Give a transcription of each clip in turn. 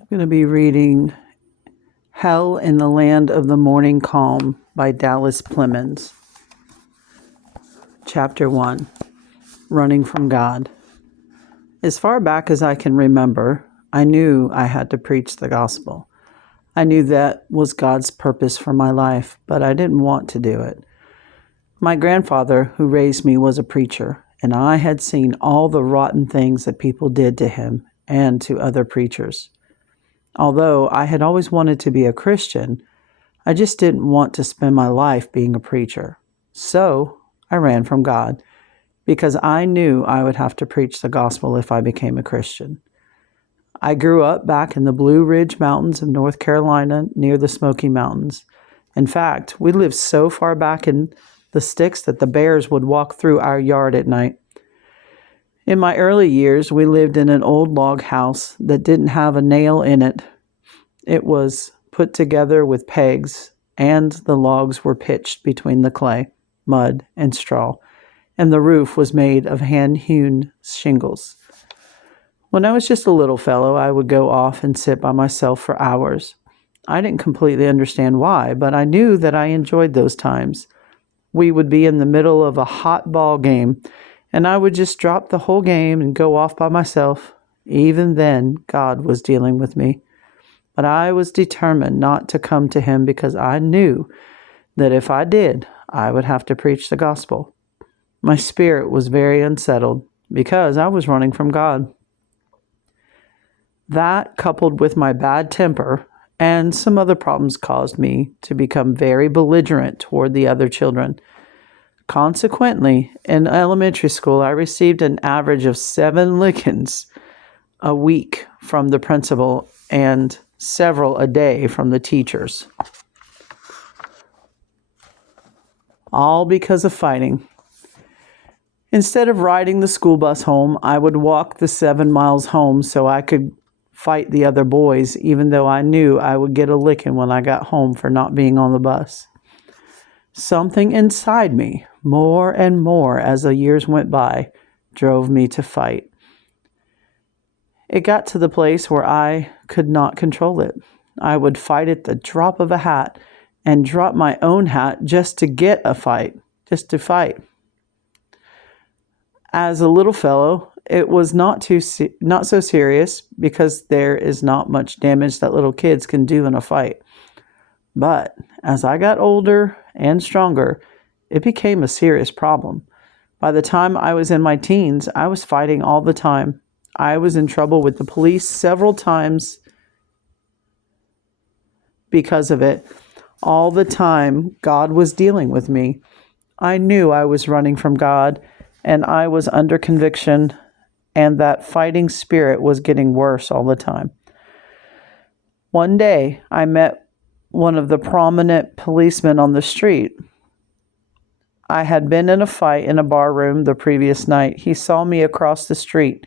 I'm going to be reading Hell in the Land of the Morning Calm by Dallas Plemmons. Chapter 1, Running from God. As far back as I can remember, I knew I had to preach the gospel. I knew that was God's purpose for my life, but I didn't want to do it. My grandfather, who raised me, was a preacher, and I had seen all the rotten things that people did to him and to other preachers. Although I had always wanted to be a Christian, I just didn't want to spend my life being a preacher. So I ran from God because I knew I would have to preach the gospel if I became a Christian. I grew up back in the Blue Ridge Mountains of North Carolina near the Smoky Mountains. In fact, we lived so far back in the sticks that the bears would walk through our yard at night. In my early years, we lived in an old log house that didn't have a nail in it. It was put together with pegs, and the logs were pitched between the clay, mud, and straw, and the roof was made of hand-hewn shingles. When I was just a little fellow, I would go off and sit by myself for hours. I didn't completely understand why, but I knew that I enjoyed those times. We would be in the middle of a hot ball game, and I would just drop the whole game and go off by myself. Even then, God was dealing with me. But I was determined not to come to him because I knew that if I did, I would have to preach the gospel. My spirit was very unsettled because I was running from God. That, coupled with my bad temper and some other problems, caused me to become very belligerent toward the other children. Consequently, in elementary school, I received an average of 7 lickings a week from the principal and several a day from the teachers. All because of fighting. Instead of riding the school bus home, I would walk the 7 miles home so I could fight the other boys, even though I knew I would get a licking when I got home for not being on the bus. Something inside me, more and more as the years went by, drove me to fight. It got to the place where I could not control it. I would fight at the drop of a hat and drop my own hat just to get a fight, just to fight. As a little fellow, it was not so serious because there is not much damage that little kids can do in a fight. But as I got older and stronger, it became a serious problem. By the time I was in my teens, I was fighting all the time. I was in trouble with the police several times because of it. All the time, God was dealing with me. I knew I was running from God, and I was under conviction, and that fighting spirit was getting worse all the time. One day, I met one of the prominent policemen on the street. I had been in a fight in a bar room the previous night. He saw me across the street.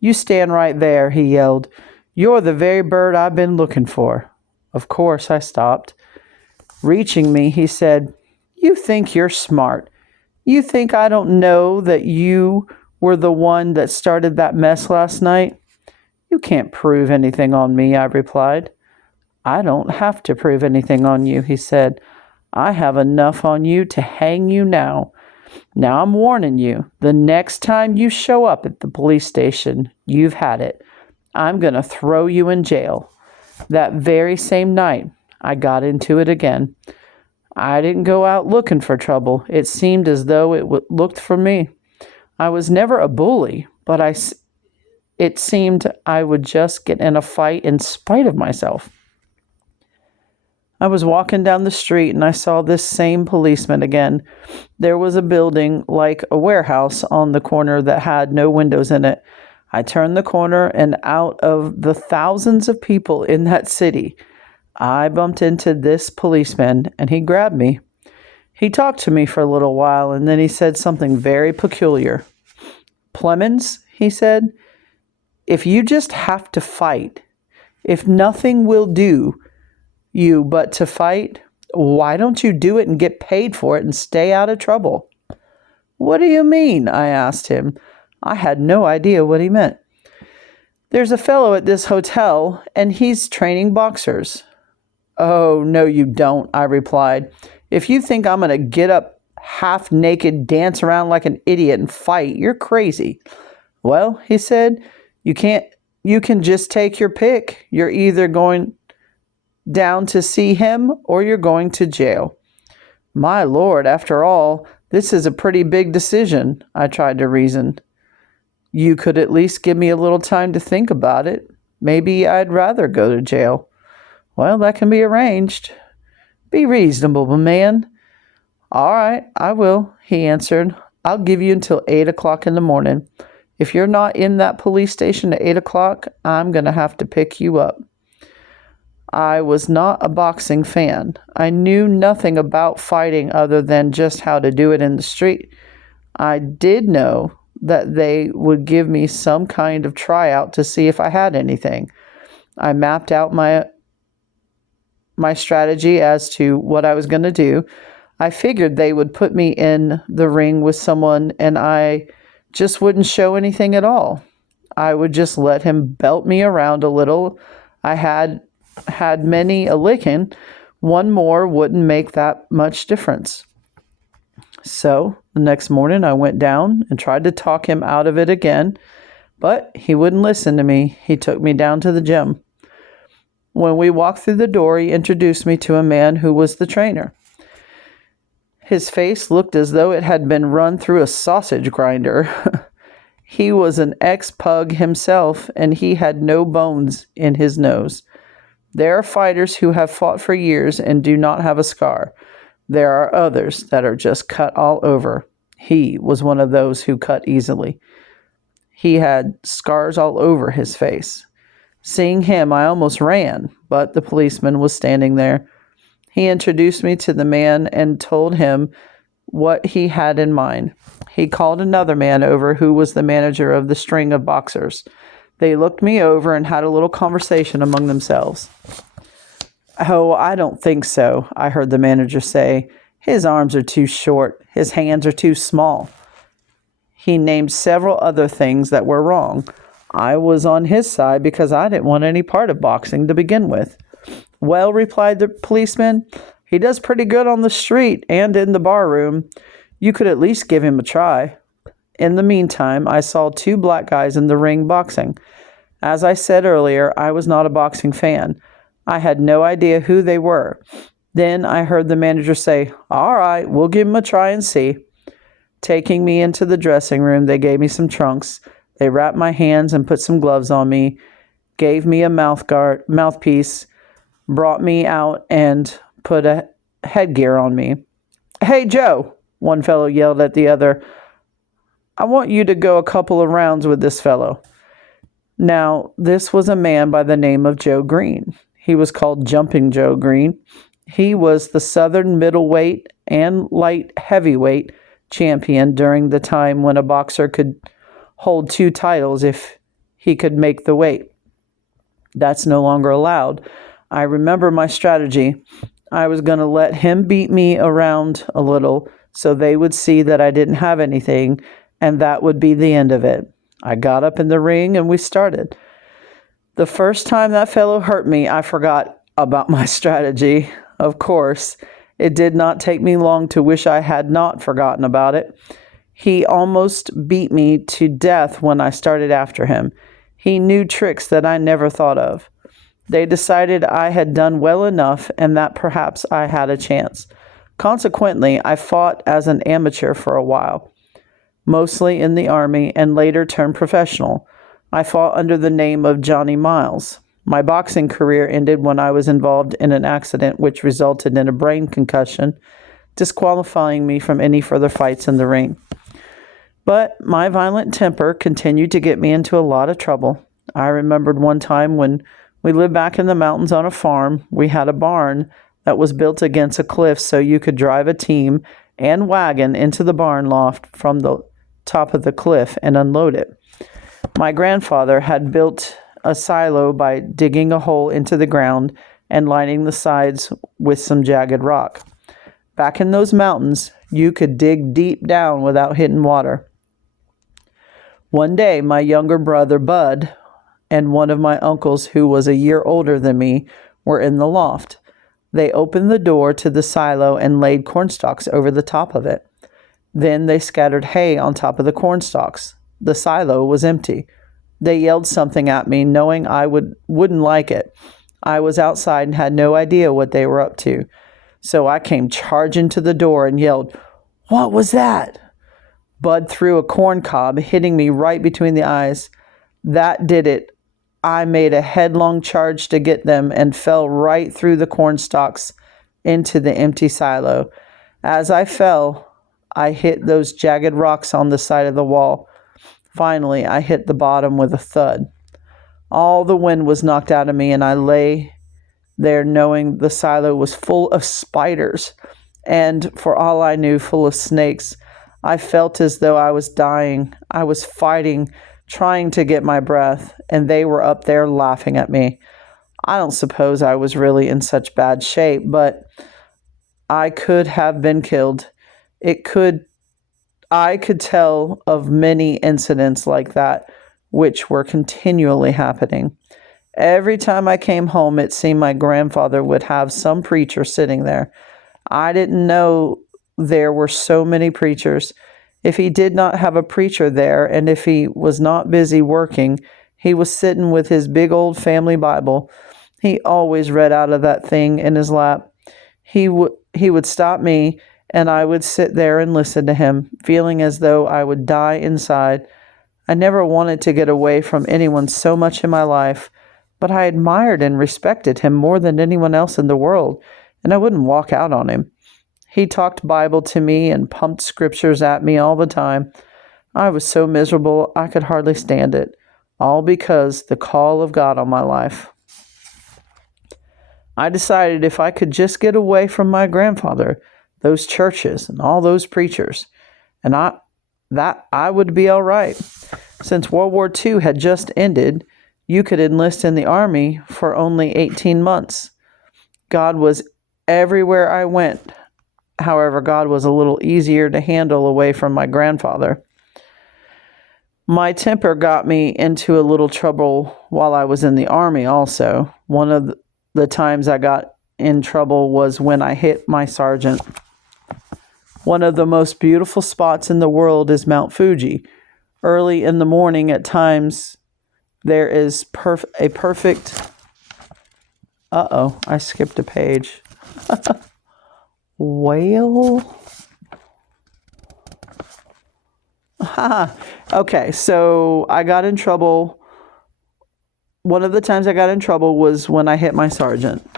"You stand right there," he yelled. "You're the very bird I've been looking for." Of course, I stopped. Reaching me, he said, "You think you're smart. You think I don't know that you were the one that started that mess last night?" "You can't prove anything on me," I replied. "I don't have to prove anything on you," he said. "I have enough on you to hang you now. Now I'm warning you, the next time you show up at the police station, you've had it. I'm going to throw you in jail." That very same night, I got into it again. I didn't go out looking for trouble. It seemed as though it looked for me. I was never a bully, but it seemed I would just get in a fight in spite of myself. I was walking down the street and I saw this same policeman again. There was a building like a warehouse on the corner that had no windows in it. I turned the corner, and out of the thousands of people in that city, I bumped into this policeman, and he grabbed me. He talked to me for a little while, and then he said something very peculiar. "Plemmons," he said, "if you just have to fight, if nothing will do you but to fight, why don't you do it and get paid for it and stay out of trouble?" "What do you mean?" I asked him. I had no idea what he meant. There's a fellow at this hotel, and he's training boxers. Oh, no, you don't, I replied. If you think I'm going to get up half naked, dance around like an idiot, and fight, you're crazy. Well, he said, you can just take your pick. You're either going down to see him or you're going to jail. My Lord, after all, this is a pretty big decision, I tried to reason. You could at least give me a little time to think about it. Maybe I'd rather go to jail. Well, that can be arranged. Be reasonable, man. All right, I will, he answered. I'll give you until 8 o'clock in the morning. If you're not in that police station at 8 o'clock, I'm going to have to pick you up. I was not a boxing fan. I knew nothing about fighting other than just how to do it in the street. I did know that they would give me some kind of tryout to see if I had anything. I mapped out my strategy as to what I was going to do. I figured they would put me in the ring with someone and I just wouldn't show anything at all. I would just let him belt me around a little. I had many a licking. One more wouldn't make that much difference. So the next morning I went down and tried to talk him out of it again, but he wouldn't listen to me. He took me down to the gym. When we walked through the door, he introduced me to a man who was the trainer. His face looked as though it had been run through a sausage grinder. He was an ex-pug himself, and he had no bones in his nose. There are fighters who have fought for years and do not have a scar. There are others that are just cut all over. He was one of those who cut easily. He had scars all over his face. Seeing him, I almost ran, but the policeman was standing there. He introduced me to the man and told him what he had in mind. He called another man over who was the manager of the string of boxers. They looked me over and had a little conversation among themselves. Oh, I don't think so, I heard the manager say. His arms are too short. His hands are too small. He named several other things that were wrong. I was on his side because I didn't want any part of boxing to begin with. Well, replied the policeman, he does pretty good on the street and in the bar room. You could at least give him a try. In the meantime, I saw two black guys in the ring boxing. As I said earlier, I was not a boxing fan. I had no idea who they were. Then I heard the manager say, all right, we'll give him a try and see. Taking me into the dressing room, they gave me some trunks. They wrapped my hands and put some gloves on me, gave me a mouthpiece, brought me out and put a headgear on me. Hey, Joe, one fellow yelled at the other. I want you to go a couple of rounds with this fellow. Now, this was a man by the name of Joe Green. He was called Jumping Joe Green. He was the Southern middleweight and light heavyweight champion during the time when a boxer could hold two titles if he could make the weight. That's no longer allowed. I remember my strategy. I was going to let him beat me around a little so they would see that I didn't have anything, and that would be the end of it. I got up in the ring and we started. The first time that fellow hurt me, I forgot about my strategy. Of course, it did not take me long to wish I had not forgotten about it. He almost beat me to death when I started after him. He knew tricks that I never thought of. They decided I had done well enough and that perhaps I had a chance. Consequently, I fought as an amateur for a while, mostly in the Army, and later turned professional. I fought under the name of Johnny Miles. My boxing career ended when I was involved in an accident which resulted in a brain concussion, disqualifying me from any further fights in the ring. But my violent temper continued to get me into a lot of trouble. I remembered one time when we lived back in the mountains on a farm. We had a barn that was built against a cliff so you could drive a team and wagon into the barn loft from the top of the cliff and unload it. My grandfather had built a silo by digging a hole into the ground and lining the sides with some jagged rock. Back in those mountains, you could dig deep down without hitting water. One day, my younger brother, Bud, and one of my uncles, who was a year older than me, were in the loft. They opened the door to the silo and laid cornstalks over the top of it. Then they scattered hay on top of the cornstalks. The silo was empty. They yelled something at me, knowing I wouldn't like it. I was outside and had no idea what they were up to. So I came charging to the door and yelled, "What was that?" Bud threw a corn cob, hitting me right between the eyes. That did it. I made a headlong charge to get them and fell right through the corn stalks into the empty silo. As I fell, I hit those jagged rocks on the side of the wall. Finally, I hit the bottom with a thud. All the wind was knocked out of me, and I lay there knowing the silo was full of spiders and, for all I knew, full of snakes. I felt as though I was dying. I was fighting, trying to get my breath, and they were up there laughing at me. I don't suppose I was really in such bad shape, but I could have been killed. I could tell of many incidents like that, which were continually happening. Every time I came home, it seemed my grandfather would have some preacher sitting there. I didn't know there were so many preachers. If he did not have a preacher there, and if he was not busy working, he was sitting with his big old family Bible. He always read out of that thing in his lap. He would stop me, and I would sit there and listen to him, feeling as though I would die inside. I never wanted to get away from anyone so much in my life, but I admired and respected him more than anyone else in the world, and I wouldn't walk out on him. He talked Bible to me and pumped scriptures at me all the time. I was so miserable I could hardly stand it, all because the call of God on my life. I decided if I could just get away from my grandfather, those churches, and all those preachers, and I would be all right. Since World War II had just ended, you could enlist in the Army for only 18 months. God was everywhere I went. However, God was a little easier to handle away from my grandfather. My temper got me into a little trouble while I was in the Army also. One of the times I got in trouble was when I hit my sergeant. One of the most beautiful spots in the world is Mount Fuji. Early in the morning at times, there is a perfect... Uh-oh, I skipped a page. Whale? Okay, so I got in trouble. One of the times I got in trouble was when I hit my sergeant.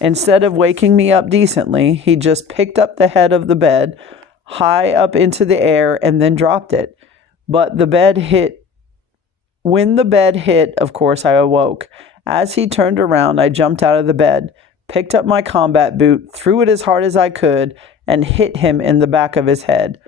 Instead of waking me up decently, he just picked up the head of the bed high up into the air and then dropped it. But when the bed hit, of course, I awoke. As he turned around, I jumped out of the bed, picked up my combat boot, threw it as hard as I could, and hit him in the back of his head.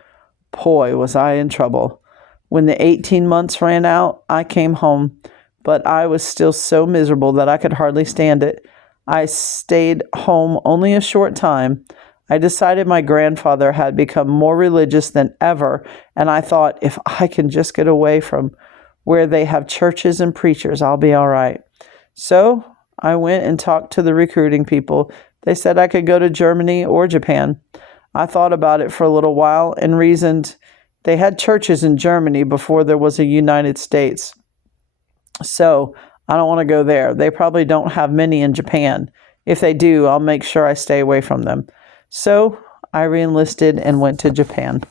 Boy, was I in trouble. When the 18 months ran out, I came home, but I was still so miserable that I could hardly stand it. I stayed home only a short time. I decided my grandfather had become more religious than ever, and I thought, if I can just get away from where they have churches and preachers, I'll be all right. So I went and talked to the recruiting people. They said I could go to Germany or Japan. I thought about it for a little while and reasoned they had churches in Germany before there was a United States. So I don't want to go there. They probably don't have many in Japan. If they do, I'll make sure I stay away from them. So I re-enlisted and went to Japan.